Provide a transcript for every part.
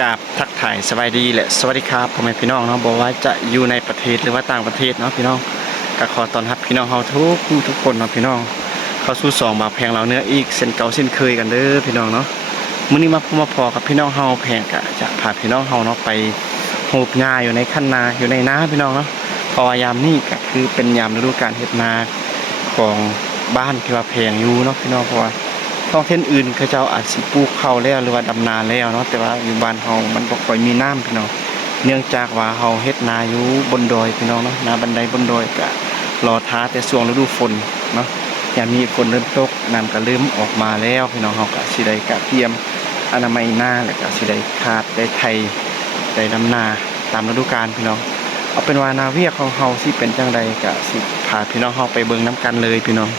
กราบทักทายสบายดีและสวัสดีครับพ่อแม่พี่น้องเนาะบอกว่าจะอยู่ในประเทศหรือว่าต่างประเทศเนาะพี่น้องก็ขอต้อนรับพี่น้องเฮาทุกคนเนาะพี่น้องเข้าสู่สองบาแพงเราเนื้ออีกเส้นเก่าเส้นเคยกันเด้อพี่น้องเนาะมื้อนี้มาพอกับพี่น้องเฮาแพงกะจะพาพี่น้องเฮาเนาะไปโหบหญ้าอยู่ในคันนาอยู่ในนาพี่น้องเนาะเพราะว่ายามนี้ก็คือเป็นยามฤดูกาลเฮ็ดนาของบ้านที่ว่าแพงอยู่เนาะพี่น้องเพราะว่าท้องถิ่นอื่นเขาเจ้าอาจสิปลูกข้าวแล้วหรือว่าดำนาแล้วเนาะแต่ว่าอยู่บ้านเฮามันบ่ค่อยมีน้ำพี่น้องเนื่องจากว่าเฮาเฮ็ดนาอยู่บนดอยพี่น้องเนาะนาบันไดบนดอยก็รอท้าแต่ช่วงฤดูฝนเนาะยามนี้ฝนเริ่มตกน้ำก็เริ่มออกมาแล้วพี่น้องเฮาก็สิได้กะเตรียมอนามัยนาแล้วก็สิได้ขาดได้ไถได้ดำนาตามฤดูกาลพี่น้องเอาเป็นว่านาเวียของเฮาสิเป็นจังใดก็สิพาพี่น้องเฮาไปเบิ่งน้ำกันเลยพี่น้อง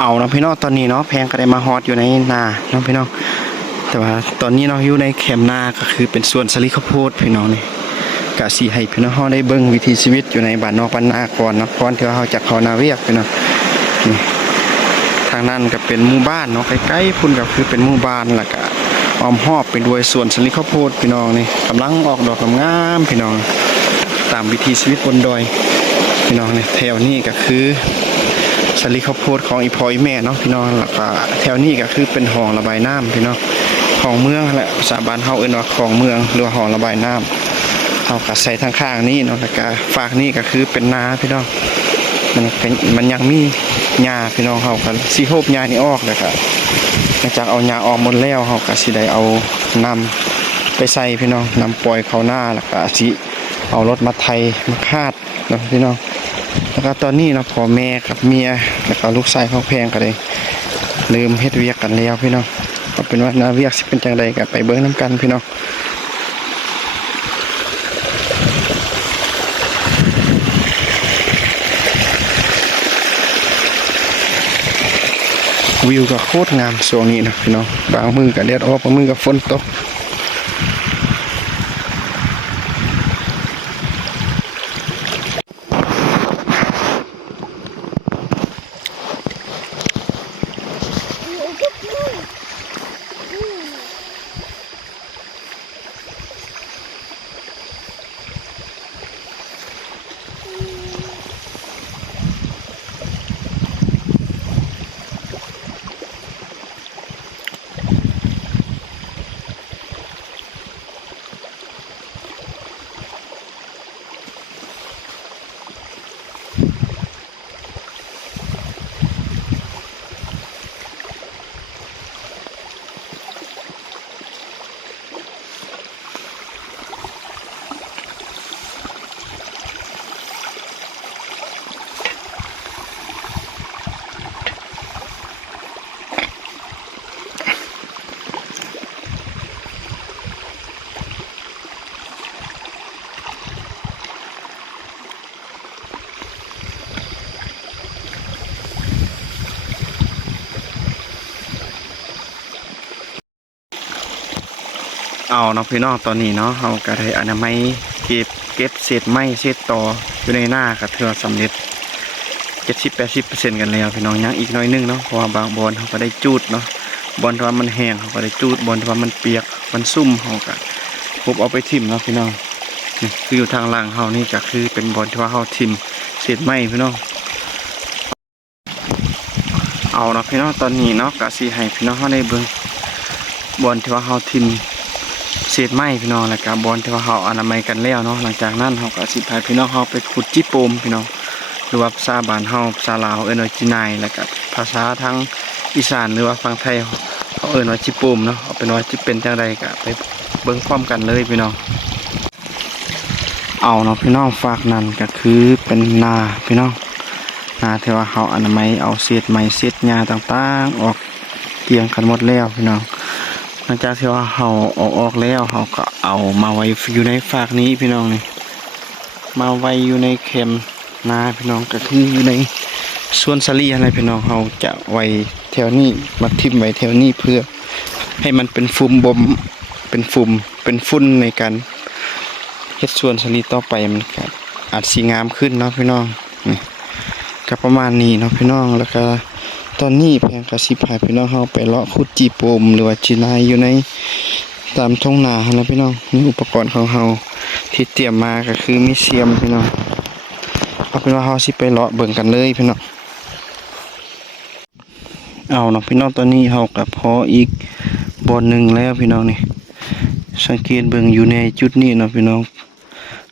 เอาเนาะพี่น้องตอนนี้เนาะแพงก็ได้มาฮอดอยู่ในนาเนาะพี่น้องแต่ว่าตอนนี้เนาะอยู่ในแคมป์นาก็คือเป็นสวนสลีข้าวโพดพี่น้องนี่ก็สิให้พี่น้องเฮาได้เบิ่งวิถีชีวิตอยู่ในบ้านนอกบ้านนาก่อนเนาะก่อนที่ว่าเฮาจะเข้านาเวียพี่น้องนี่ทางนั้นก็เป็นหมู่บ้านเนาะใกล้ๆพุ่นก็คือเป็นหมู่บ้านแล้วก็อ้อมรอบไปด้วยสวนสลีข้าวโพดพี่น้องนี่กำลังออกดอกงามๆพี่น้องตามวิถีชีวิตบนดอยพี่น้องนี่แถวนี้ก็คือสลีข้าวโพดของอีพ่ออีแม่เนาะพี่น้องแล้วก็แถวนี้ก็คือเป็นห้องระบายน้ำพี่น้องของเมืองแหละภาษาบ้านเฮาเอิ้นว่าของเมืองหรือว่าห้องระบายน้ำเฮาก็ใส่ทางข้างนี้เนาะแล้วก็ฝากนี้ก็คือเป็นนาพี่น้องมันยังมีหญ้าพี่น้องเฮาก็สิโฮบหญ้านี่ออกแล้วก็หลังจากเอาหญ้าออกหมดแล้วเฮาก็สิได้เอานำไปใส่พี่น้องนำปล่อยเข้าหน้าแล้วก็สิเอารถมาไถมาคาดเนาะพี่น้องแล้วก็ตอนนี้เนาะพ่อแม่กับเมียแล้วก็ลูกชายของแพงก็ได้ลืมเฮ็ดเวียกกันแล้วพี่น้องเอาเป็นว่านาเวียกสิเป็นจังไดก็ไปเบิ่งนำกันพี่น้องวิวก็โคตรงามช่วงนี้นะพี่น้องบางมือก็แดดออกบางมือก็ฝนตกเอาเนาะพี่น้องตอนนี้เนาะเฮาก็ได้อนามัยเก็บเศษไม้เศษตออยู่ในหน้าก็ถือว่าสำเร็จ 70-80% กันแล้วพี่น้องยังอีกน้อยนึงเนาะเพราะว่าบางบอนเฮาก็ได้จูดเนาะบอนที่ว่ามันแห้งเฮาก็ได้จูดบอนที่ว่ามันเปียกมันซุ่มเฮาก็ปุ๊บเอาไปทิ่มเนาะพี่น้องนี่คืออยู่ทางหลังเฮานี่ก็คือเป็นบอนที่ว่าเฮาทิ่มเศษไม้พี่น้องเอาเนาะพี่น้องตอนนี้เนาะก็สิให้พี่น้องเฮาได้เบิ่งบอนที่ว่าเฮาทิ่มเศษไม้พี่น้องแล้วก็บอนที่ว่าเฮาอนามัยกันแล้วเนาะหลังจากนั้นเฮาก็สิพาพี่น้องเฮาไปขุดจิโปมพี่น้องหรือว่าภาษาบ้านเฮาภาษาลาวเอิ้นว่าจินายแล้วก็ภาษาทางอีสานหรือว่าฝั่งไทยเขาเอิ้นว่าจิโปมเนาะเอาเป็นว่าจิเป็นจังไดก็ไปเบิ่งพร้อมกันเลยพี่น้องเอาเนาะพี่น้องฝากนั่นก็คือเป็นนาพี่น้องนาที่ว่าเฮาอนามัยเอาเศษไม้เศษหญ้าต่างๆออกเกี่ยงกันหมดแล้วพี่น้องหลังจากที่ว่าเฮาออกแล้วเฮาก็เอามาไว้อยู่ในฝากนี้พี่น้องนี่มาไว้อยู่ในเข็มนาพี่น้องก็คืออยู่ในสวนสลีอะไรพี่น้องเฮาจะไว้แถวนี้มาทิ่มไว้แถวนี้เพื่อให้มันเป็นฝุ่มบ่มเป็นฝุ่นในการเฮ็ดสวนสลีต่อไปมันก็อาจสิงามขึ้นเนาะพี่น้องนี่ก็ประมาณนี้เนาะพี่น้องแล้วก็ตอนนี้แพงกระสิพาพี่น้องเฮาไปเลาะขุดจีโปมหรือว่าจีนายอยู่ใน ตามท้องนาแล้วพี่น้องนี่อุปกรณ์ของเฮาที่เตรียมมาก็คือมีเสียมพี่น้องเอาเป็นว่าเฮาสิไปเลาะเบิ่งกันเลยพี่น้องเอาเนาะพี่น้องตอนนี้เฮากับพออีกบ่อนหนึ่งแล้วพี่น้องนี่สังเกตเบิ่งอยู่ในจุดนี้เนาะพี่น้อง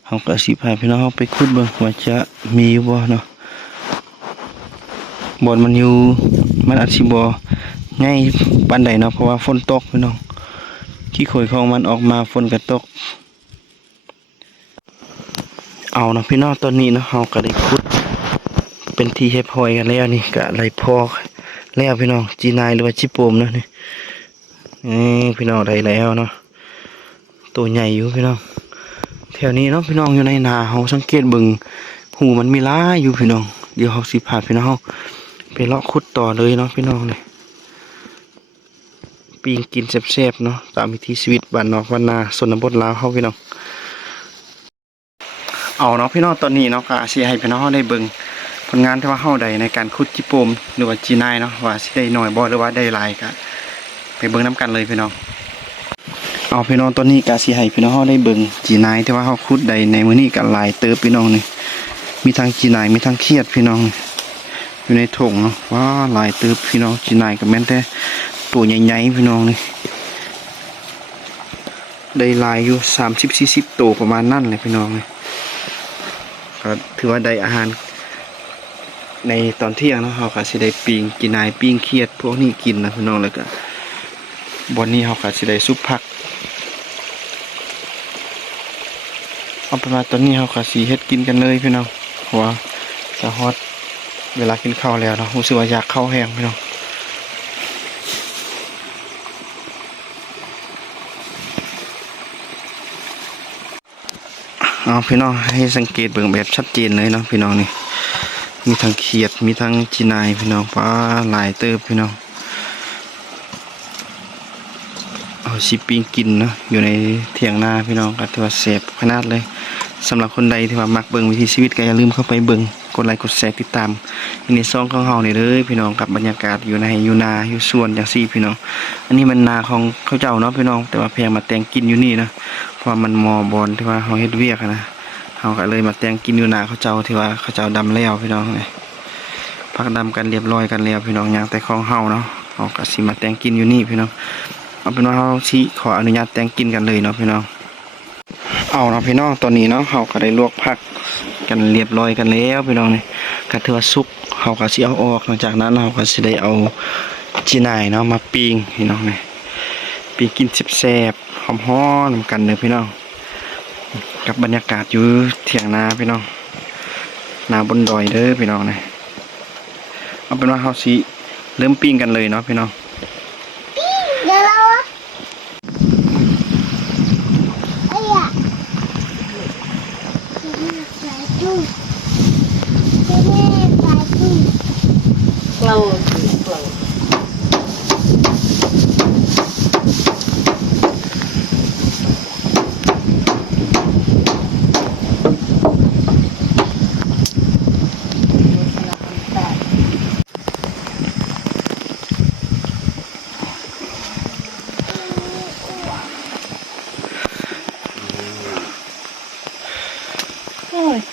เฮาก็สิพาพี่น้องเฮาไปขุดเบิ่งว่าจะมีอยู่บ่เนาะบ่อนมันอยู่มันอาจสิบ่ง่ายปานใดเนาะเพราะว่าฝนตกพี่น้องขี้โขยของมันออกมาฝนก็ตกเอาเนาะพี่น้องตอนนี้เนาะเฮาก็ได้ขุดเป็นที่เฮ็ดพอยกันแล้วนี่ก็ไหลพอกแล้วพี่น้องจีนายหรือว่าจิโปมเนาะนี่พี่น้องได้แล้วเนาะตัวใหญ่อยู่พี่น้องแถวนี้เนาะพี่น้องอยู่ในนาเฮาสังเกตเบิ่งหูมันมีหลายอยู่พี่น้องเดี๋ยวเฮาสิพาพี่น้องไปเลาะขุดต่อเลยเนาะพี่น้องเลยปีงกินแซ่บๆเนาะตามวิถีชีวิตบ้านนอกบ้านนาชนบทลาวเฮาพี่น้องเอาเนาะพี่น้องตอนนี้เนาะก็สิให้พี่น้องได้เบิ่งผลงานที่ว่าเฮาได้ในการขุดจิโปมหรือว่าจีนายเนาะว่าสิได้น้อยบ่หรือว่าได้หลายก็ไปเบิ่งนํกันเลยพี่น้องเอาพี่น้องตอนนี้ก็สิให้พี่น้องเฮาได้เบิ่งจีนายที่ว่าเฮาขุดได้ในมื้อนี้ก็หลายเติบพี่น้องนี่มีทั้งจีนายมีทั้งเขียดพี่น้องอยู่ในถุงเนาะว้าหลายเติบพี่น้องจีนายก็แม่นแต่ตัวใหญ่ๆพี่น้องนี่ได้หลายอยู่30-40ตัวประมาณนั้นเลยพี่น้องนี่ก็ถือว่าได้อาหารในตอนเที่ยงเนาะเฮาก็สิได้ปิ้งกินนายปิ้งเขียดพวกนี้กินนะพี่น้องแล้วก็วันนี้เฮาก็สิได้ซุปผักเอาเป็นว่าตอนนี้เฮาก็สิเฮ็ดกินกันเลยพี่น้องเพราะว่าจะฮอดเวลากินข้าวแล้วเนาะรู้สึกว่าอยากข้าวแห้งพี่น้องเอาพี่น้องให้สังเกตเบิ่งแบบชัดเจนเลยเนาะพี่น้องนี่มีทั้งเขียดมีทั้งจีนายพี่น้องปลาหลายเติบพี่น้องเอาสิปิ้งกินเนาะอยู่ในเถียงนาพี่น้องก็ถือว่าแซ่บขนาดเลยสำหรับคนใดที่ว่ามักเบิ่งวิถีชีวิตก็อย่าลืมเข้าไปเบิ่งกดไลค์กดแชร์ติดตามในช่องของเฮานี่เลยพี่น้องกับบรรยากาศอยู่ในอยู่นาอยู่สวนจังซี่พี่น้องอันนี้มันนาของเขาเจ้าเนาะพี่น้องแต่ว่าแพงมาแต่งกินอยู่นี่นะเพราะมันมอบอนที่ว่าเฮาเฮ็ดเวียกนะเฮาก็เลยมาแต่งกินอยู่นาเขาเจ้าที่ว่าเขาเจ้าดำแล้วพี่น้องพักดำกันเรียบร้อยกันแล้วพี่น้องอย่างแต่ของเฮาเนาะเฮาก็สิมาแต่งกินอยู่นี่พี่น้องเอาเป็นว่าเฮาสิขออนุญาตแต่งกินกันเลยเนาะพี่น้องเอาเนาะพี่น้องตอนนี้เนาะเฮาก็ได้ลวกผักกันเรียบร้อยกันแล้วพี่น้องนี่ก็ถือว่าสุกเฮาก็สิเอาออกหลังจากนั้นเฮาก็สิได้เอาจีน่ายเนาะมาปิ้งพี่น้องนี่ปิ้งกินแซ่บๆหอมๆนำกันเด้อพี่น้องกับบรรยากาศอยู่เถียงนาพี่น้องนาบนดอยเด้อพี่น้องนี่เอาเป็นว่าเฮาสิเริ่มปิ้งกันเลยเนาะพี่น้องเดี๋ยวเราไอ้ยะสายจุ้งแม่สายจุ้งเรา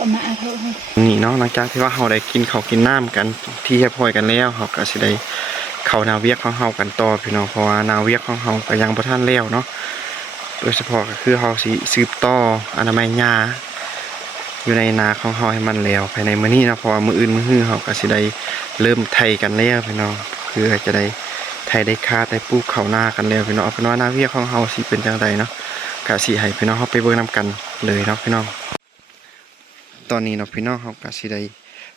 ประมาณเท่าไหร่นี่เนาะหลังจากที่ว่าเฮาได้กินข้าวกินน้ำกันที่เรียบร้อยกันแล้วเฮาก็สิได้เข้านาเวียกของเฮากันต่อพี่น้องเพราะว่านาเวียกของเฮาก็ยังบ่ทันแล้วเนาะโดยเฉพาะก็คือเฮาสิสืบต่ออนามัยหญ้าอยู่ในนาของเฮาให้มันแล้วภายในมื้อนี้นะเพราะว่ามื้ออื่นมื้อฮื้อเฮาก็สิได้เริ่มไถกันแล้วพี่น้องเพื่อจะได้ไถได้คาดได้ปลูกข้าวนากันแล้วพี่น้องเอาเป็นว่านาเวียกของเฮาสิเป็นจังไดเนาะก็สิให้พี่น้องเฮาไปเบิ่งนํกันเลยเนาะพี่น้องตอนนี้เนาะพี่น้องเฮาก็สิได้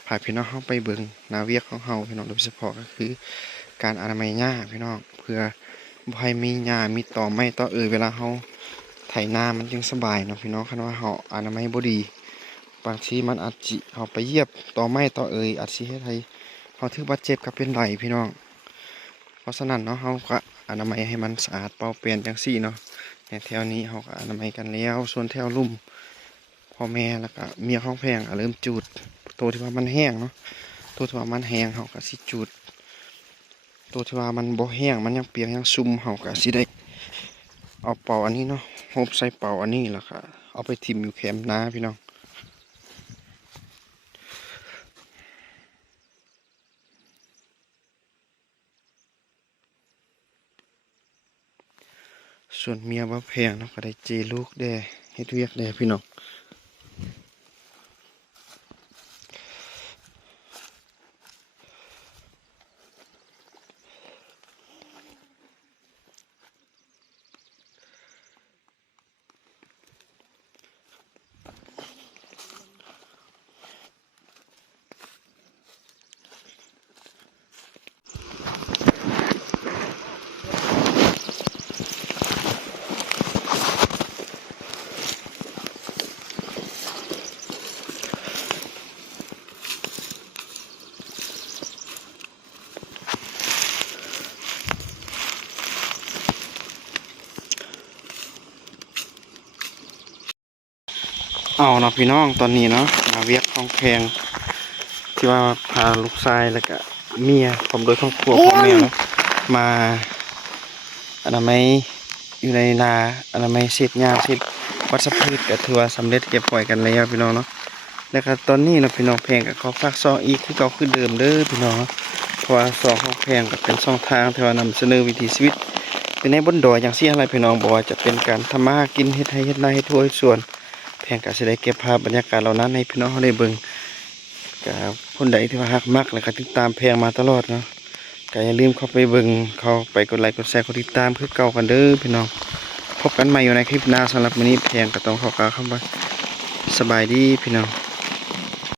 พาพี่น้องเฮาไปเบิ่งนาเวียกของเฮาพี่น้องโดยเฉพาะก็คือการอนามัยหญ้าพี่น้องเพื่อบ่ให้มีหญ้ามีตอไม้ตอเวลาเฮาไถนามันจึงสบายเนาะพี่น้องคันว่าเฮาอนามัยบ่ดีบางทีมันอาจสิเฮาไปเหยียบตอไม้ตออาจสิเฮ็ดให้เฮาถึกบาดเจ็บก็เป็นไรพี่น้องเพราะฉะนั้นเนาะเฮาก็อนามัยให้มันสะอาดเปล่าเปลี่ยนจังซี่เนาะในแถวนี้เฮาก็อนามัยกันแล้วส่วนแถวลุ่มพ่อแม่แล้วก็เมียของแพงเริ่มจูดตัวที่ว่ามันแห้งเนาะตัวที่ว่ามันแห้งเฮาก็สิจูดตัวที่ว่ามันบ่แห้งมันยังเปียกยังซุ่มเฮาก็สิได้ เอาเป่าอันนี้เนาะโฮบใส่เป่าอันนี้แล้วค่ะเอาไปทิ่มอยู่แคมป์นาพี่น้องส่วนเมียบ่แพงเนาะก็ได้เจลูกแด่เฮ็ดเวียกแด่พี่น้องเอาเนาะพี่น้องตอนนี้เนาะมาเวียกของแพงที่ว่าพาลูกชายแล้วก็เมียผมโดยครอบครัวพ่อแม่เนาะมาอนามัยอยู่ในนาอนามัยเศษหญ้าเศษวัชพืชก็ถือว่าสำเร็จเก็บปล่อยกันแล้วพี่น้องเนาะแล้วก็ตอนนี้เนาะพี่น้องแพงก็ขอฝากซองอีกคือเก่าคือเดิมเด้อพี่น้องเนาะเพราะว่าซองของแพงก็เป็นช่องทางที่ว่านำเสนอวิถีชีวิตเป็นในบนดอยอย่างเสี่อะไรพี่น้องบอกว่าจะเป็นการทำมาหากินเฮ็ดไร่เฮ็ดนาเฮ็ดทั่วเฮ็ดสวนแพงก็สิได้เก็บภาพบรรยากาศเหล่านั้นให้พี่น้องเฮาได้เบิ่งกับคนใดที่ว่าฮักมักแล้วก็ติดตามแพงมาตลอดเนาะก็อย่าลืมเข้าไปเบิ่งเข้าไปกดไลค์กดแชร์กดติดตามคือเก่ากันเด้อพี่น้องพบกันใหม่อยู่ในคลิปหน้าสำหรับวันนี้แพงก็ต้องขอกล่าวคำว่าสบายดีพี่น้อง